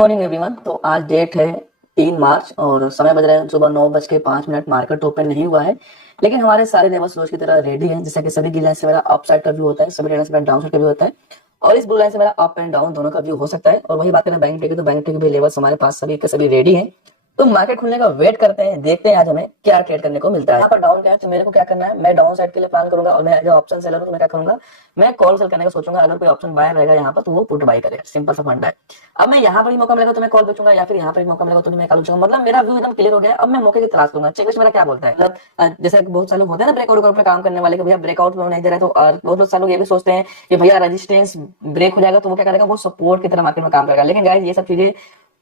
Morning everyone. तो आज date है 3 मार्च और समय बज रहे हैं सुबह 9:05। मार्केट ओपन नहीं हुआ है, लेकिन हमारे सारे नेबर्स रोज की तरह रेडी हैं। जैसा कि सभी की लाइन से मेरा अप साइड का व्यू होता है, सभी लाइन से मेरा डाउन साइड का व्यू होता है, और इस ब्लू लाइन से मेरा अप एंड डाउन दोनों का व्यू हो सकता है। और वही बात करें बैंक निफ्टी की, तो बैंक निफ्टी के भी लेवल्स हमारे पास सभी के सभी रेडी हैं। तो मार्केट खुलने का वेट करते हैं, देखते हैं आज हमें क्या ट्रेड करने को मिलता है। यहाँ पर डाउन क्या है, तो मेरे को क्या करना है, मैं डाउन साइड के लिए प्लान करूंगा। और मैं एज ऑप्शन सेलर हूं तो मैं क्या करूंगा, मैं कॉल सेल करने का सोचूंगा। अगर कोई ऑप्शन बाय रहेगा यहाँ पर तो वो पुट बाय करेगा, सिंपल सा फंडा है। अब मैं यहाँ पर भी मौका मिलेगा तो मैं कॉल बेचूंगा, या फिर यहाँ पर भी मौका मिलेगा तो मैं कॉल बेचूंगा। मतलब मेरा व्यू एकदम क्लियर हो गया। अब मैं मौके की तलाश करूंगा। चेकलिस्ट मेरा क्या बोलता है, मतलब जैसे बहुत सारे लोग होते हैं ना ब्रेकआउट पे काम करने वाले, कि भैया ब्रेकआउट नहीं दे रहा है, तो बहुत सारे लोग ये भी सोचते हैं कि भैया रेजिस्टेंस ब्रेक हो जाएगा तो वो क्या करेगा, वो सपोर्ट की तरह मार्केट में काम करेगा। लेकिन गाइस ये सब चीजें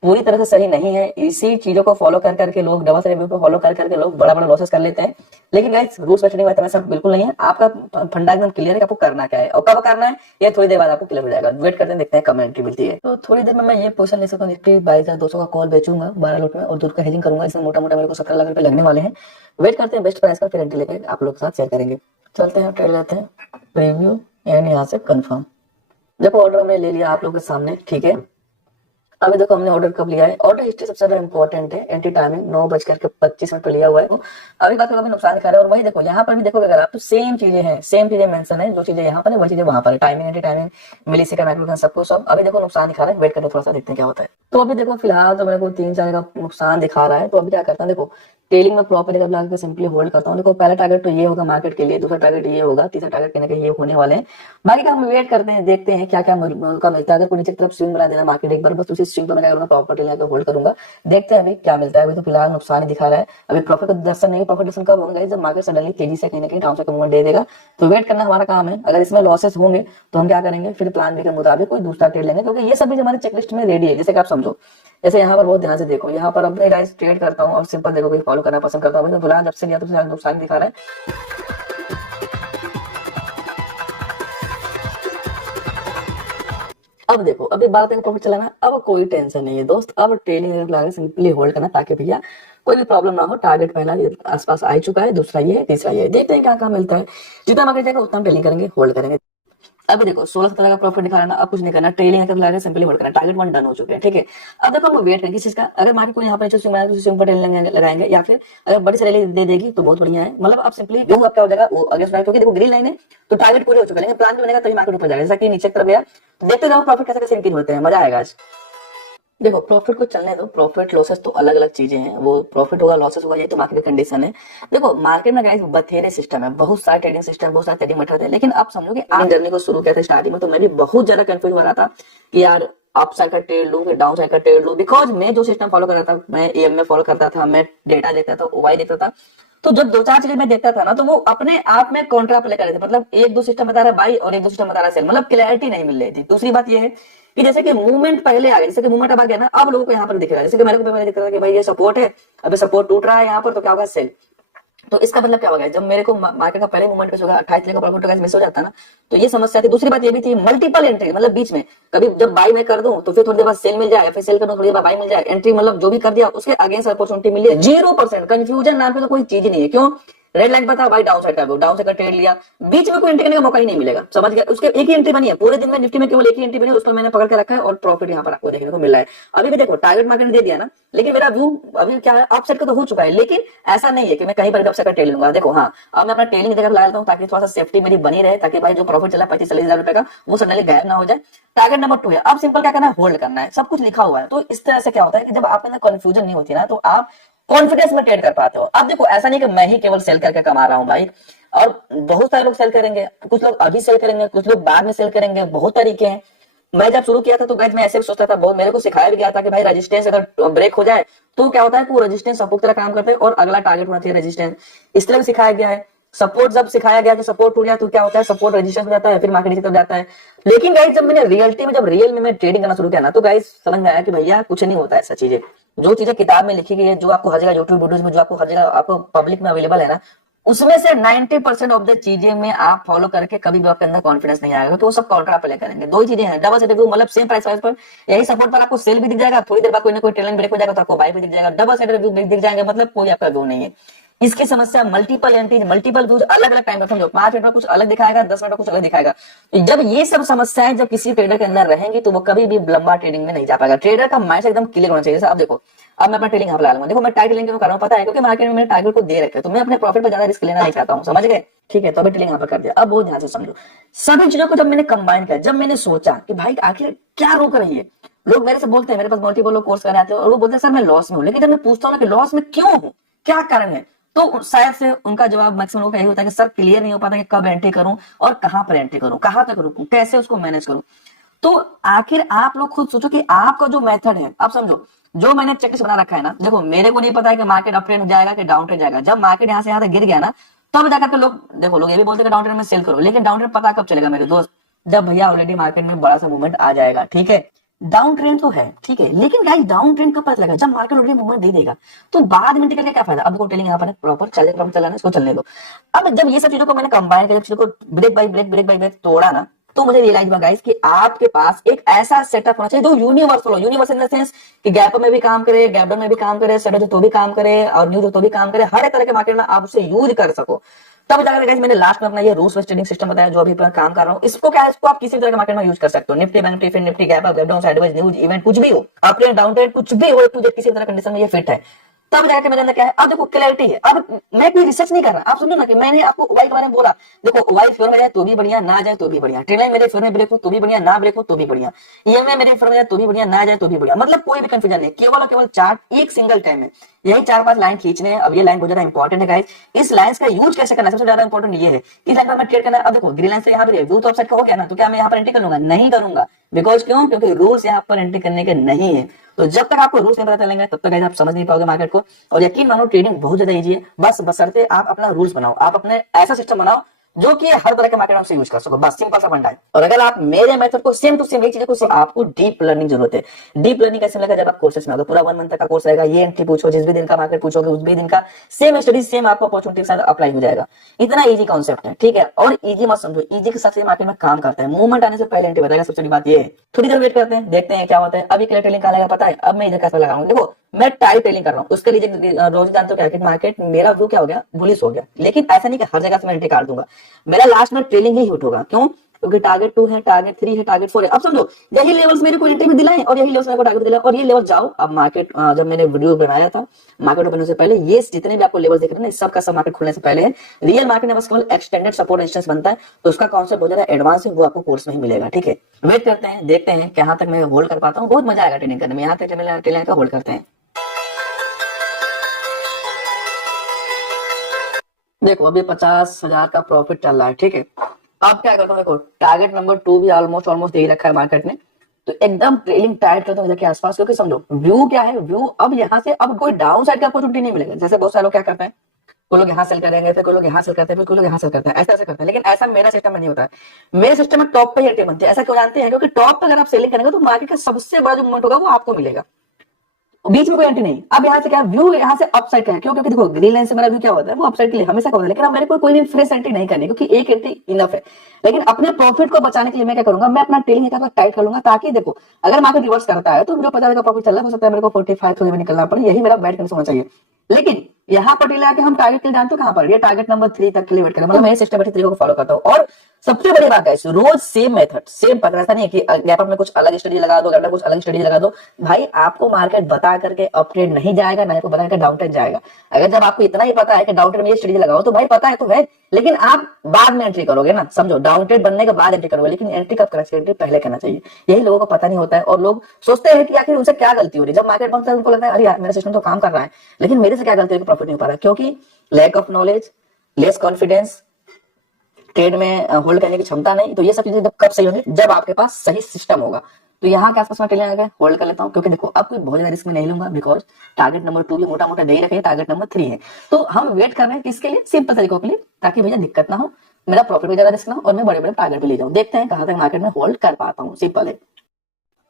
पूरी तरह से सही नहीं है। इसी चीजों को फॉलो कर करके लोग डबल रिव्यू को फॉलो कर करके लोग बड़ा बड़ा लॉसेस कर लेते हैं। लेकिन गाइस रूल्स में ट्रेडिंग में ऐसा बिल्कुल नहीं है। आपका फंडा एकदम क्लियर है कि आपको करना क्या है और कब करना है, ये थोड़ी देर बाद आपको क्लियर हो जाएगा। वेट करते हैं, देखते हैं कब एंट्री मिलती है। तो थोड़ी देर में मैं ये पोजीशन ले सकता हूँ, निफ्टी 22,200 का कॉल बेचूंगा 12 लॉट में, और दूर का हेजिंग करूंगा। इसमें मोटा मोटा मेरे को 17 लाख रुपए लगने वाले हैं। वेट करते हैं बेस्ट प्राइस का, फिर एंट्री लेकर आप लोग के साथ शेयर करेंगे। चलते हैं, ट्रेड लेते हैं, प्रीव्यू एंड यहाँ से कंफर्म। देखो ऑर्डर हमने ले लिया आप लोगों के सामने, ठीक है। अभी देखो हमने ऑर्डर कब लिया है, ऑर्डर हिस्ट्री सबसे ज्यादा इंपॉर्टेंट है। एंट्री टाइमिंग 9:25 पे लिया हुआ है। अभी बात करो, अभी नुकसान दिखा रहा है। और वही देखो यहाँ पर भी देखो, अगर आप तो सेम चीजें हैं, सेम चीजें मेंशन है, जो चीजें यहाँ पर है वही चीजें वहां पर है। Timing, entry timing, millisecond, microsecond, सब कुछ सब। अभी देखो नुकसान दिखा रहा है, वेट करके थोड़ा सा देखते हैं क्या होता है। तो अभी देखो फिलहाल तो मेरे को 3-4 का नुकसान दिखा रहा है। तो अभी क्या करता है, देखो टेलिंग में प्रॉफिट लगा के सिंपली होल्ड करता हूँ। देखो पहला टारगेट तो ये होगा मार्केट के लिए, दूसरा टारगेट ये होगा, तीसरा टारगेट कहने के ये होने वाले हैं। बाकी का हम वेट करते हैं, देखते हैं क्या क्या मौका मिलता है। अगर कोई नीचे की तरफ स्विंग बना देना मार्केट एक बार, बस उसी स्विंग पर मैं क्या करूंगा, प्रॉपर्टी लेकर होल्ड करूंगा। देखते हैं अभी क्या मिलता है। अभी तो फिलहाल नुकसान ही दिखा रहा है। अभी प्रॉफिट का दर्शन नहीं, प्रॉफिट दर्शन कब होगा, जब मार्केट सडनली तेजी से कहीं ना कहीं डाउन साइड मूवमेंट दे देगा। तो वेट करना हमारा काम है। अगर इसमें लॉसेस होंगे तो हम क्या करेंगे, फिर प्लान बी के मुताबिक कोई दूसरा ट्रेड लेंगे, क्योंकि ये सब भी हमारे चेकलिस्ट में रेडी है। जैसे कि आप समझो, जैसे यहाँ पर बहुत ध्यान से देखो, यहाँ पर अपने गाइस ट्रेड करता हूँ और सिंपल देखो कोई फॉलो करना पसंद करता हूँ। तो फिलहाल जब से लिया तो नुकसान दिखा रहा है। अब देखो अभी 12 तक प्रॉफिट चलाना, अब कोई टेंशन नहीं है दोस्त। अब ट्रेलिंग लगा सिंपली होल्ड करना, ताकि भैया कोई भी प्रॉब्लम ना हो। टारगेट पहला आसपास आ चुका है, दूसरा ये है, तीसरा ये है। देखते हैं क्या क्या मिलता है। जितना मार्केट जाएगा उतना ट्रेलिंग करेंगे, होल्ड करेंगे। अभी देखो 16-17 का प्रॉफिट दिखा रहा है। अब कुछ नहीं करना, ट्रेलिंग अगर लगा सिंपली होल्ड करना। टारगेट 1 डन हो चुके हैं, ठीक है। अब देखो हम वेट करेंगे किस चीज का। अगर मार्केट को यहाँ पर स्विंग पर ट्रेलिंग लगाएंगे, या फिर अगर बड़ी रैली दे देगी तो बहुत बढ़िया है। मतलब अब सिंपली जो अब क्या हो जाएगा वो अगेंस्ट, क्योंकि देखो ग्रीन लाइन है तो टारगेट पूरे हो चुके हैं। प्लान भी बनेगा तभी मार्केट ऊपर जाएगा। जैसा कि नीचे की तरफ गया, तो देखते जाओ प्रॉफिट कैसे कैसे इंक्रीज होते हैं, मजा आएगा आज। देखो प्रॉफिट को चलने दो, प्रॉफिट लॉसेस तो अलग अलग चीजें हैं। वो प्रॉफिट होगा लॉसेस होगा, ये तो मार्केट की कंडीशन है। देखो मार्केट में गाइस बथेरे सिस्टम है, बहुत सारे ट्रेडिंग सिस्टम, बहुत सारे ट्रेडिंग मेथड है। लेकिन आप समझो कि आप जर्नी को शुरू किया था स्टार्टिंग में, तो मैं भी बहुत ज्यादा कंफ्यूज हो रहा था कि यार अप साइड का ट्रेड लूं, फिर डाउन साइड का ट्रेड लूं। बिकॉज मैं जो सिस्टम फॉलो कर रहा था, मैं एएम में फॉलो करता था, मैं डेटा देखता था, ओवाई देखता था। तो जब 2-4 चीजें मैं देखता था ना, तो वो अपने आप में कॉन्ट्रा प्ले कर रहे थे। मतलब एक दो सिस्टम बता रहा है बाई और एक दो सिस्टम बता रहा है सेल, मतलब क्लैरिटी नहीं मिल रही थी। दूसरी बात ये है कि जैसे कि मूवमेंट पहले आ गया, जैसे कि मूवमेंट अब आ गया ना, अब लोगों को यहाँ पर दिख रहा है। जैसे कि मेरे को दिख रहा है कि भाई ये सपोर्ट है, अभी सपोर्ट टूट रहा है यहाँ पर, तो क्या होगा, सेल। तो इसका मतलब क्या हो गया, जब मेरे को मार्केट का पहले मूवमेंट पे होगा 28 का प्रॉफिट मिस हो जाता ना, तो ये समस्या थी। दूसरी बात ये भी थी मल्टीपल एंट्री, मतलब बीच में कभी जब बाई में कर दूं तो फिर थोड़ी देर बाद सेल मिल जाए, फिर सेल कर दूं थोड़ी देर बाद बाई मिल जाए, एंट्री मतलब जो भी कर दिया उसके अगेंस्ट अपॉर्चुनिटी मिली है। 0% कंफ्यूजन नाम पे तो कोई चीज नहीं है। क्यों, रेड लाइन पता भाई डाउन साइड का, डाउन साइड का ट्रेड लिया, बीच में कोई एंट्री करने का मौका ही नहीं मिलेगा, समझ गया। उसके एक ही एंट्री बनी है पूरे दिन में, निफ्टी में केवल एक ही एंट्री बनी है, उसको मैंने पकड़ के रखा है और प्रॉफिट यहाँ पर आपको देखने को मिल रहा है। अभी भी देखो टारगेट मार्केट ने दे दिया ना, लेकिन मेरा व्यू अभी क्या है, अपसाइड का तो हो चुका है। लेकिन ऐसा नहीं है कि मैं कहीं पर अपसाइड का ट्रेड लूंगा। देखो हाँ, अब मैं अपना ट्रेलिंग देखकर लगा लेता हूँ, ताकि थोड़ा सा सेफ्टी मेरी बनी रहे, ताकि भाई जो प्रॉफिट चला 25-40 हजार रुपए का, वो सडनली गायब ना हो जाए। टारगेट नंबर 2 है, अब सिंपल क्या करना है, होल्ड करना है। सब कुछ लिखा हुआ है। तो इस तरह से क्या होता है कि जब आप में कंफ्यूजन नहीं होती ना, तो आप कॉन्फिडेंस में ट्रेड कर पाते हो। अब देखो ऐसा नहीं कि मैं ही केवल सेल करके कमा रहा हूं भाई, और बहुत सारे लोग सेल करेंगे, कुछ लोग अभी सेल करेंगे, कुछ लोग बाद में सेल करेंगे, बहुत तरीके हैं। मैं जब शुरू किया था तो गाइस मैं ऐसे भी सोचता था, बहुत मेरे को सिखाया भी गया था कि भाई रेजिस्टेंस अगर ब्रेक हो जाए तो क्या होता है कि वो रेजिस्टेंस सपोर्ट तरह काम करते हैं और अगला टारगेट होना चाहिए रेजिस्टेंस। इस तरह भी सिखाया गया है। सपोर्ट जब सिखाया गया कि सपोर्ट टूट जाए तो क्या होता है, सपोर्ट रेजिस्टेंस हो जाता है, फिर मार्केट नीचे तरफ जाता है। लेकिन गाइस जब मैंने रियलिटी में, जब रियल में मैं ट्रेडिंग करना शुरू किया ना, तो गाइस समझ में आया कि भैया कुछ नहीं होता ऐसा चीजें। जो चीजें किताब में लिखी गई है, जो आपको हर जगह यूट्यूब वीडियोस में, जो आपको हर जगह आपको पब्लिक में अवेलेबल है ना, उसमें से 90% ऑफ द चीजें में आप फॉलो करके कभी भी आपके अंदर कॉन्फिडेंस नहीं आएगा, क्योंकि वो सब काउंटर प्ले करेंगे। दो ही चीजें हैं, डबल सेट रिव्यू, मतलब सेम प्राइस पर यही सपोर्ट पर आपको सेल भी दिख जाएगा, थोड़ी देर बाद कोई ना कोई ट्रेंड ब्रेक हो जाएगा तो आपको बाय भी दिख जाएगा। डबल सेट रिव्यू दिख जाएंगे, मतलब कोई आपका व्यू नहीं है। इसकी समस्या मल्टीपल एंट्रीज, मल्टीपल व्यूज, अलग अलग टाइम पर, समझो 5 मिनट में कुछ अलग दिखाएगा, 10 मिनट में कुछ अलग दिखाएगा। तो जब ये सब समस्याएं जब किसी ट्रेडर के अंदर रहेंगी तो वो कभी भी लंबा ट्रेडिंग में नहीं जा पाएगा। ट्रेडर का माइंड एकदम क्लियर होना चाहिए। जैसे अब देखो, अब मैं अपना ट्रेडिंग यहाँ पे ला लूंगा, देखो मैं टारगेट लेंगे क्यों कर रहा हूँ, पता है क्योंकि मार्केट में मैंने टारगेट को दे रखे, तो मैं अपने प्रॉफिट पर ज्यादा रिस्क लेना नहीं चाहता हूँ, समझ गए? ठीक है, तो अभी ट्रेडिंग यहाँ पर कर दिया। अब बहुत ध्यान से समझो, सभी चीजों को जब मैंने कंबाइन किया, जब मैंने सोचा कि भाई आखिर क्या रोक रही है। लोग मेरे से बोलते हैं, मेरे पास मल्टीपल लोग कोर्स कराते हैं और वो बोलते हैं सर मैं लॉस में हूँ, लेकिन जब मैं पूछता हूँ ना कि लॉस में क्यों हूँ, क्या कारण है, तो शायद से उनका जवाब मैक्सिमम लोगों का यही होता है कि सर क्लियर नहीं हो पाता कि कब एंट्री करूं और कहां पर एंट्री करूं, कहां तक रुकूं, कैसे उसको मैनेज करूं। तो आखिर आप लोग खुद सोचो कि आपका जो मेथड है, आप समझो जो मैंने चेकलिस्ट बना रखा है ना, देखो मेरे को नहीं पता है कि मार्केट अप ट्रेंड जाएगा कि डाउन ट्रेंड जाएगा। जब मार्केट यहाँ से यहाँ तक गिर गया ना, तब जाकर के लोग, देखो लोग ये भी बोलते हैं डाउन ट्रेंड में सेल करो, लेकिन डाउन ट्रेंड पता कब चलेगा मेरे दोस्त, जब भैया ऑलरेडी मार्केट में बड़ा सा मूवमेंट आ जाएगा। ठीक है, डाउन ट्रेंड तो है, ठीक है, लेकिन गाइस डाउन ट्रेंड कब पता लगेगा, जब मार्केट ऑलरेडी मूवमेंट दे देगा, तो बाद में करके क्या फायदा। अब देखो टेलिंग यहाँ पर प्रॉपर चलना इसको चलने दो। अब जब ये सब चीजों को मैंने कंबाइन किया, चीजों को ब्रेक बाय ब्रेक तोड़ा ना, तो मुझे रियलाइज हुआ गाइस कि आपके पास एक ऐसा सेटअप होना चाहिए जो यूनिवर्सल हो। यूनिवर्सल इन द सेंस कि गैप में भी काम करे, गैप डाउन में भी काम करे, सेटअप तो भी काम करे और न्यूज तो भी काम करे, हर एक तरह के मार्केट में आप उसे यूज कर सको। तब जाकर गाइस मैंने लास्ट में अपना ये रूल्स बेस्ड ट्रेडिंग सिस्टम बताया जो अभी मैं काम कर रहा हूँ। इसको क्या है, इसको आप किसी भी तरह के मार्केट में यूज कर सकते हो। निफ्टी बैंक निफ्टी फिर Nifty gap up gap down sideways news event कुछ भी हो, अप ट्रेंड डाउन ट्रेंड कुछ भी हो, टू किसी तरह कंडीशन में ये फिट है। तब जाके मेरे अंदर क्या है, अब देखो क्लैरिटी है। अब मैं कोई रिसर्च नहीं कर रहा, आप समझो ना कि मैंने आपको वाई के बारे में बोला, देखो वाई फेवर में जाए तो भी बढ़िया, ना जाए तो भी बढ़िया, ट्रेड लाइन मेरे फेवर में ब्रेक हो तो भी बढ़िया, ना ब्रेक हो तो भी बढ़िया, ईएमए मेरे फेवर में जाए तो भी बढ़िया, ना जाए तो भी बढ़िया, मतलब कोई भी कंफ्यूजन नहीं, केवल और केवल चार्ट एक सिंगल टाइम में यही 4-5 लाइन खींचने हैं। अब ये लाइन बहुत ज्यादा इंपॉर्टेंट है गाइस, इस लाइंस का यूज कैसे करना है सबसे ज्यादा इंपॉर्टेंट ये है। इस लाइन पर मैं ट्रेड करना है। अब देखो ग्रीन लाइन से यहाँ पे व्यू तो अपसाइड का हो गया ना, तो क्या मैं यहाँ पर एंट्री कर लूंगा? नहीं करूंगा, बिकॉज क्यों? क्योंकि रूल्स यहाँ पर एंट्री करने के नहीं है। तो जब तक आपको रूल्स नहीं पता चलेंगे तब तक आप समझ नहीं पाओगे मार्केट को। और यकीन मानो ट्रेडिंग बहुत ज्यादा इजी है, बस बशर्ते आप अपना रूल्स बनाओ, आप अपने ऐसा सिस्टम बनाओ जो कि हर तरह के मार्केट में यूज कर सको, बस सिंपल सा फंडा है। और अगर आप मेरे मेथड को सेम टू सेम एक चीज को, आपको डीप लर्निंग जरूरत है। डीप लर्निंग कैसे मिलेगा? जब आप कोर्सेस में आओगे, पूरा 1 मंथ तक का कोर्स रहेगा, ये एंट्री पूछो, जिस भी दिन का मार्केट पूछोगे उस भी दिन का सेम स्टडी सेम आपको अपॉर्चुनिटी के साथ अप्लाई हो जाएगा। इतना इजी कॉन्सेप्ट है, ठीक है। और इजी मत समझो, इजी के साथ मार्केट में काम करता है। मूवमेंट आने से पहले एंट्री बताएगा, सबसे बड़ी बात ये है। थोड़ी देर वेट करते हैं, देखते हैं क्या होता है। अभी क्लियर टेलिंग का पता है, अब मैं इधर कैसे लगाऊंगा। देखो मैं टाइप टेलिंग कर रहा हूँ, उसके लिए रोज जानते हो क्या मार्केट मेरा व्यू क्या हो गया, बुलिश हो गया, लेकिन ऐसा नहीं कि हर जगह से मैं एंट्री काट दूंगा। मेरा लास्ट में ट्रेलिंग ही हिट होगा। क्यों? क्योंकि टारगेट 2 है, टारगेट 3 है, टारगेट 4 है। अब समझो यही लेवल्स मेरे को एंट्री में दिलाए और यही लेवल्स मेरे को टारगेट दिलाए और ये लेवल जाओ। अब मार्केट जब मैंने वीडियो बनाया था मार्केट ओपन से पहले, ये जितने भी आपको लेवल दिख रहे हैं सबका सब मार्केट खुलने से पहले है। रियल मार्केट में बस केवल एक्सटेंडेड सपोर्ट रेजिस्टेंस बनता है, तो उसका कॉन्सेप्ट बहुत ज्यादा एडवांस है, वो आपको कोर्स में ही मिलेगा। ठीक है, वेट करते हैं, देखते हैं कहां तक मैं होल्ड कर पाता हूँ। बहुत मजा आएगा ट्रेनिंग करने में, यहाँ तक ट्रेनिंग का होल्ड करते हैं। देखो अभी 50,000 का प्रॉफिट चल रहा है, ठीक है। अब क्या करता हूँ, देखो टारगेट नंबर 2 भी ऑलमोस्ट दे ही रखा है मार्केट ने, तो एकदम ट्रेलिंग टाइट करता हूँ इधर के आसपास। क्योंकि समझो व्यू क्या है, व्यू अब यहाँ से अब कोई डाउन साइड का अपॉर्चुनिटी नहीं मिलेगा। जैसे बहुत सारे लोग क्या करते हैं, कोई लोग यहाँ सेल करेंगे, फिर कोई लोग यहाँ सेल करते हैं, फिर कोई लोग यहाँ सेल करते हैं, ऐसा ऐसा करते हैं। लेकिन ऐसा मेरा सिस्टम में नहीं होता है। मेरे सिस्टम में टॉप पे ही एंट्री बनती है। ऐसा क्यों जानते हैं? क्योंकि टॉप पे अगर आप सेलिंग करेंगे तो मार्केट का सबसे बड़ा जो मूवमेंट होगा वो आपको मिलेगा, बीच में कोई एंट्री नहीं। अब यहाँ से क्या व्यू, यहाँ से अपसाइड का है। क्यों? क्योंकि देखो ग्रीन लाइन से मेरा व्यू क्या होता है, वो अपसाइड के लिए हमेशा होता है। लेकिन अब मेरे को कोई भी फ्रेश एंट्री नहीं करनी, क्योंकि एक एंट्री इनफ है। लेकिन अपने प्रॉफिट को बचाने के लिए मैं क्या करूंगा, मैं अपना ट्रेलिंग टाइट कर लूंगा, ताकि देखो अगर मार्केट रिवर्स करता है तो जो 50 का प्रॉफिट चल रहा है हो सकता है मेरे को 45,000 में निकलना पड़े। यही मेरा बैड कंडीशन होना चाहिए। लेकिन यहाँ पर टीला के हम टारगेट के लिए जानते हो कहां पर, ये टारगेट नंबर 3 तक के लिए वेट करें। मतलब मैं सिस्टमेटिक तरीके को फॉलो करता हूँ। और सबसे बड़ी बात है रोज सेम मेथड सेम पकड़, ऐसा नहीं है कि गैप अप में कुछ अलग स्टडी लगा दो, गैप में कुछ अलग स्टडी लगा दो। भाई आपको मार्केट बता करके अप ट्रेंड नहीं जाएगा, ना आपको बता करके डाउन ट्रेंड जाएगा। अगर जब आपको इतना ही पता है कि डाउन ट्रेंड में ये स्टडी लगाओ तो भाई पता है तो है, लेकिन आप बाद में एंट्री करोगे ना। समझो डाउन ट्रेंड बनने के बाद एंट्री करोगे, लेकिन एंट्री कब करना चाहिए, एंट्री पहले करना चाहिए। यही लोगों को पता नहीं होता है और लोग सोचते हैं कि आखिर उनसे क्या गलती हो रही है। जब मार्केट बनता है उनको लगता है अरे यार मेरा सिस्टम तो काम कर रहा है, लेकिन मेरे से क्या गलती है, प्रॉफिट नहीं हो पा रहा। क्योंकि lack of knowledge, less confidence, trade में होल्ड करने की क्षमता नहीं। तो ये सब चीजें कब सही होंगी, जब आपके पास सही सिस्टम होगा। तो यहाँ के आसपास मैं ट्रेलिंग आगे होल्ड कर लेता हूँ। क्योंकि देखो अब कोई बहुत ज्यादा रिस्क में नहीं लूंगा, बिकॉज टारगेट नंबर 2 भी मोटा मोटा दे ही रखे, टारगेट नंबर 3 है। तो हम वेट कर रहे हैं किसके लिए, सिंपल तरीकों के लिए, ताकि भैया दिक्कत ना हो, मेरा प्रॉफिट भी ज्यादा रिस्क ना हो और मैं बड़े बड़े टारगेट पे ले जाऊँ। देखते हैं कहां तक मार्केट में होल्ड कर पाता हूँ। सिंपल है।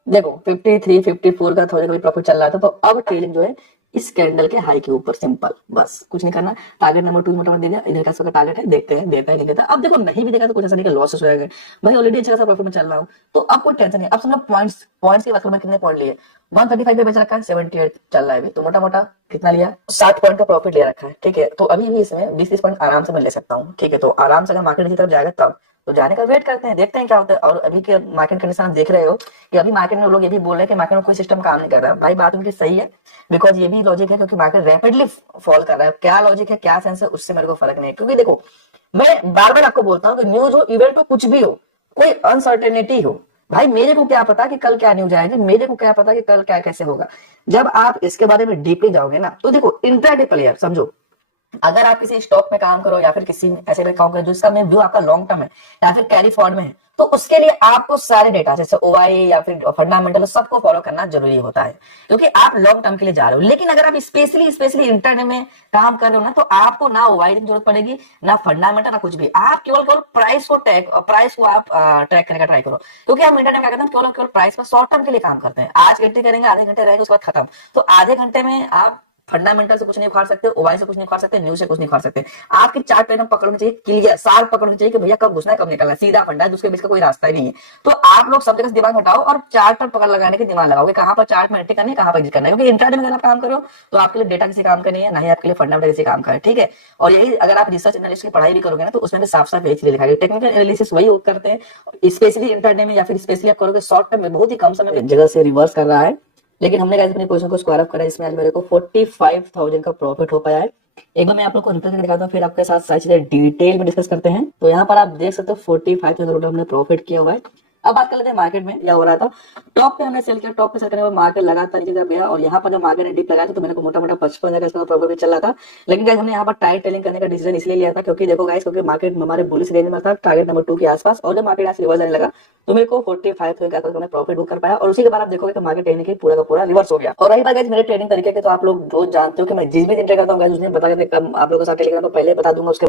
देखो 53 54 का थोड़ा कभी प्रॉफिट चल रहा था, तो अब ट्रेडिंग जो है इस कैंडल के हाई के ऊपर, सिंपल, बस कुछ नहीं करना। टारगेट नंबर 2 मोटा मोटा दे दिया, इधर का इसका टारगेट है, देखते हैं देता है नहीं देता। अब देखो नहीं भी देगा तो कुछ ऐसा नहीं कि लॉसेस हो जाएगा भाई, ऑलरेडी अच्छा खासा प्रॉफिट में चल रहा हूँ, तो अब कोई टेंशन नहीं। अब समझो पॉइंट्स पॉइंट्स की बात करूं, मैं कितने पॉइंट लिए, 135 पे बेच रखा है, 78 चल रहा है अभी, तो मोटा मोटा कितना लिया, 60 पॉइंट का प्रॉफिट ले रखा है, ठीक है। तो अभी भी इसमें 20-30 पॉइंट आराम से मैं ले सकता हूँ, ठीक है। तो आराम से अगर मार्केट की तरफ जाएगा तब तो जाने का वेट करते हैं, देखते हैं क्या होता है। और अभी के मार्केट कंडीशन आप देख रहे हो कि अभी मार्केट में लोग ये भी बोल रहे हैं कि मार्केट में कोई सिस्टम काम नहीं कर रहा है। भाई बात उनकी सही है, बिकॉज ये भी लॉजिक है, क्योंकि मार्केट रैपिडली फॉल कर रहा है। क्या लॉजिक है, क्या सेंस है, उससे मेरे को फर्क नहीं है। क्योंकि देखो मैं बार बार आपको बोलता हूँ कि न्यूज हो, इवेंट हो, कुछ भी हो, कोई अनसर्टेनिटी हो, भाई मेरे को क्या पता कि कल क्या न्यूज आएगी, मेरे को क्या पता कि कल क्या कैसे होगा। जब आप इसके बारे में डीपली जाओगे ना, तो देखो इंट्राडे प्लेयर समझो, अगर आप किसी स्टॉक में काम करो या फिर किसी ऐसे में काम करो जिसका में व्यू आपका लॉन्ग टर्म है या फिर कैरी फॉर्वर्ड में है, तो उसके लिए आपको सारे डेटा जैसे ओआई या फिर फंडामेंटल सबको फॉलो करना जरूरी होता है, क्योंकि आप लॉन्ग टर्म के लिए जा रहे हो। लेकिन अगर आप स्पेशली इंटरडे में काम कर रहे हो ना, तो आपको ना ओआई की जरूरत पड़ेगी, ना फंडामेंटल, ना कुछ भी। आप केवल केवल प्राइस को आप ट्रैक करने का ट्राई करो, क्योंकि हम इंटरडे में क्या करते हैं, केवल केवल प्राइस पर शॉर्ट टर्म के लिए काम करते हैं। आज एंट्री करेंगे, आधे घंटे रहेगा, उसके बाद खत्म। तो आधे घंटे में आप फंडामेंटल से कुछ नहीं उखाड़ सकते, ओवाई से कुछ नहीं उखाड़ सकते, न्यूज से कुछ नहीं उखाड़ सकते। आपके चार्ट पैटर्न पकड़ना चाहिए, क्लियर साफ पकड़ना चाहिए कि भैया कब घुसना है कब निकलना है, सीधा फंडा है, दूसरे बीच का कोई रास्ता ही नहीं है। तो आप लोग सब जगह से दिमाग हटाओ और चार्ट पर पकड़ लगाने के दिमाग लगाओगे, कहां पर चार्ट में एंट्री करनी है, कहां पर एग्जिट करना है। क्योंकि इंट्राडे में अगर आप काम करो तो आपके लिए डेटा किसी काम का नहीं है, ना ही आपके लिए फंडामेंटल किसी काम का है, ठीक है। और यही अगर आप रिसर्च एनालिस्ट की पढ़ाई भी करोगे ना, तो उसमें भी साफ साफ यही चीज लिखा है। टेक्निकल एनालिसिस वही करते हैं, स्पेशली इंट्राडे में या फिर स्पेशली आप करोगे शॉर्ट टर्म में, बहुत ही कम समय में जगह से रिवर्स कर रहा है। लेकिन हमने गाइस अपनी पोजीशन को स्क्वायर अप करा, इसमें आज मेरे को 45,000 का प्रॉफिट हो पाया है। एक बार मैं आप लोग को रिप्रेजेंट दिखाता हूँ, फिर आपके साथ सारी चीजें डिटेल में डिस्कस करते हैं। तो यहाँ पर आप देख सकते हो 45,000 हमने प्रॉफिट किया हुआ है। अब बात कर लेते हैं मार्केट में क्या हो रहा था। टॉप पे हमने सेल किया, टॉप पे सेल करने के बाद मार्केट लगातार नीचे गया, और यहाँ पर जब मार्केट ने डिप लगाया था तो मेरे को मोटा मोटा 55,000 का प्रॉफिट भी चल रहा था। लेकिन गाइस हमने यहाँ पर टाइट टेलिंग करने का डिसीजन इसलिए लिया था, क्योंकि देखो गाइस, क्योंकि मार्केट हमारे बुलिश रेंज में था, टारगेट नंबर 2 के आसपास, और जब मार्केट ऐसे रिवर्स आने लगा तो मेरे को 45,000 का प्रॉफिट बुक कर पाया। और उसी के बाद आप देखोगे तो मार्केट ट्रेडिंग पूरा का पूरा रिवर्स हो गया। और रही बात गाइस मेरे ट्रेडिंग तरीके के, तो आप लोग रोज जानते हो कि मैं जिस भी दिन ट्रेड करता हूँ गाइस, उसने बता के आप लोगों के साथ टेलीग्राम पर पहले बता दूंगा, उसके